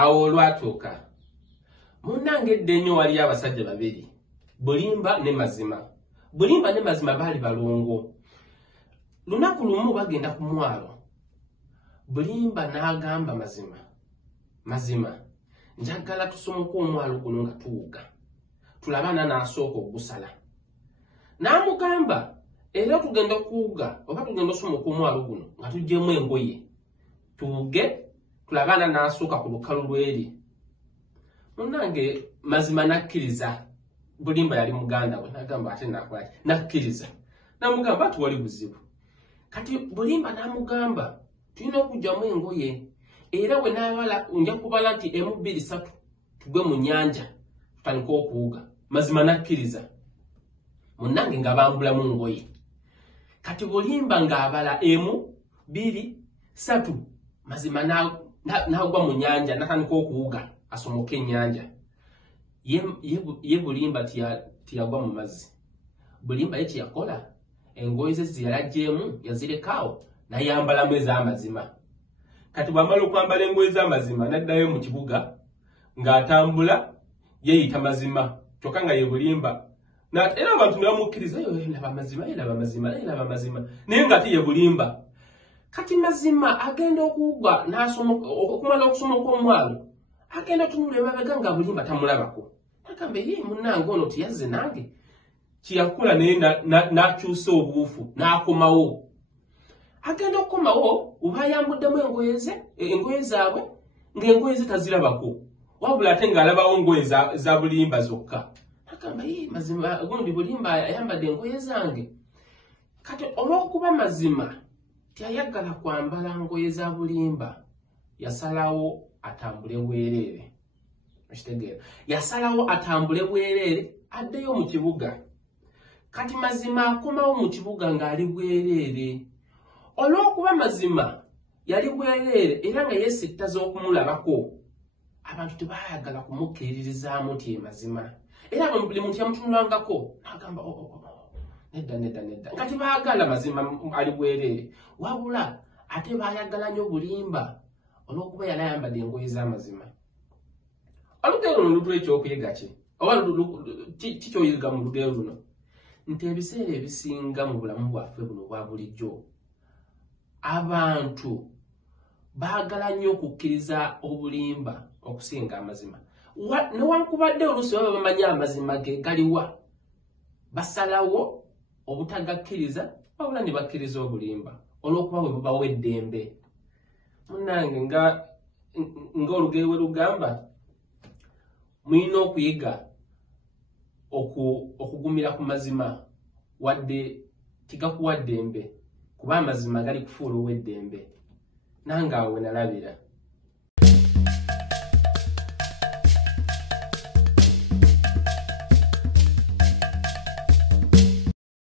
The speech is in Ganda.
awo olwatuuka munnange eddenyo wali abasajja babiri Bulimba ne Mazima. Bulimba ne Mazima baali balongo. Lunaku lumu bagenda ku mwalo. Bulimba n'agamba Mazima njagala tusomoke omwalo guno nga tuwuga tulabana n'asooka ogusala. N'amugamba era tugenda kuwuga oba tugenda osomoka omwalo guno nga tuggyemu engoye tuwuge tulabana n'asooka ku lukalu lw'eri. Munnange Mazima n'akkiriza. Bulimba yali muganda we n'agamba ate nakola n'akkiriza. N'amugamba ati wali buzibu. Kati Bulimba n'amugamba tulina okugyamu engoye era we n'abala nja kubala nti 1 2 3 tugwe mu nnyanja tutandika okuwuga. Mazima n'akkiriza. Munnange nga bambulamu ngoye. Kati Bulimba ng'abala 1 2 3 Mazima n'agwa mu nnyanja n'atandika okuwuga asomoke ennyanja. Ye Bulimba tiyagwa mu mazzi. Bulimba ye yakola engoye ze ziyalajjeemu yazirekawo n'ayambalamu ez'amazima. Kati bw'amala okwambala engoye z'amazima n'addayo mu kibuga ng'atambula yeeyita Mazima kyokka nga ye Bulimba. Era abantu ne bamukkiriza laba Mazima naye ng'ate ye Bulimba. Kati Mazima agenda okuwuga okumala okusomoka omwalo agenda tunula emabega nga Bulimba tamulabako. Agamba ye munnange ono tiyazze nange kiyakola naye n'akyusa obuufu n'akomawo. Agenda okukomawo oba ayambuddemu engoye zaabwe ng'engoye ze tazirabako wabula ate ng'alabawo engoye za Bulimba zokka. Agamba ye Mazima gundi Bulimba ayambadde engoye zange. Kati olw'okuba Mazima tiyayagala kwambala ngoye za Bulimba yasalawo atambule bwereere. Okitegeera yasalawo atambule bwereere addeyo mu kibuga. Kati Mazima akomawo mu kibuga ng'ali bwereere. Olw'okuba Mazima yali bwereere era nga yeesittaza okumulabako abantu tebaayagala kumukkiririzaamu nti ye Mazima. Era buli muntu yamutunulangako n'agamba nedda nga tebaagala Mazima ali bwereere wabula ate baayagala nnyo Bulimba olw'okuba yali ayambadde engoye z'amazima. Olugero luno lutula ekyokuyiga ki oba kikyoyiga mu lugero luno nti ebiseera ebisinga mu bulamu bwaffe buno bwa bulijjo abantu baagala nnyo okukkiriza Obulimba okusinga amazima. Newankubadde oluusi baba bamanyi amazima ge galiwa basalawo obutagakkiriza wabula ne bakkiriza Obulimba olw'okuba bwe bubawa eddembe. Munnange nga olugero we lugamba mulina okuyiga okugumira ku mazima wadde tigakuwa ddembe kuba amazima gali kufuula ow'eddembe. Nange awo we nalabira.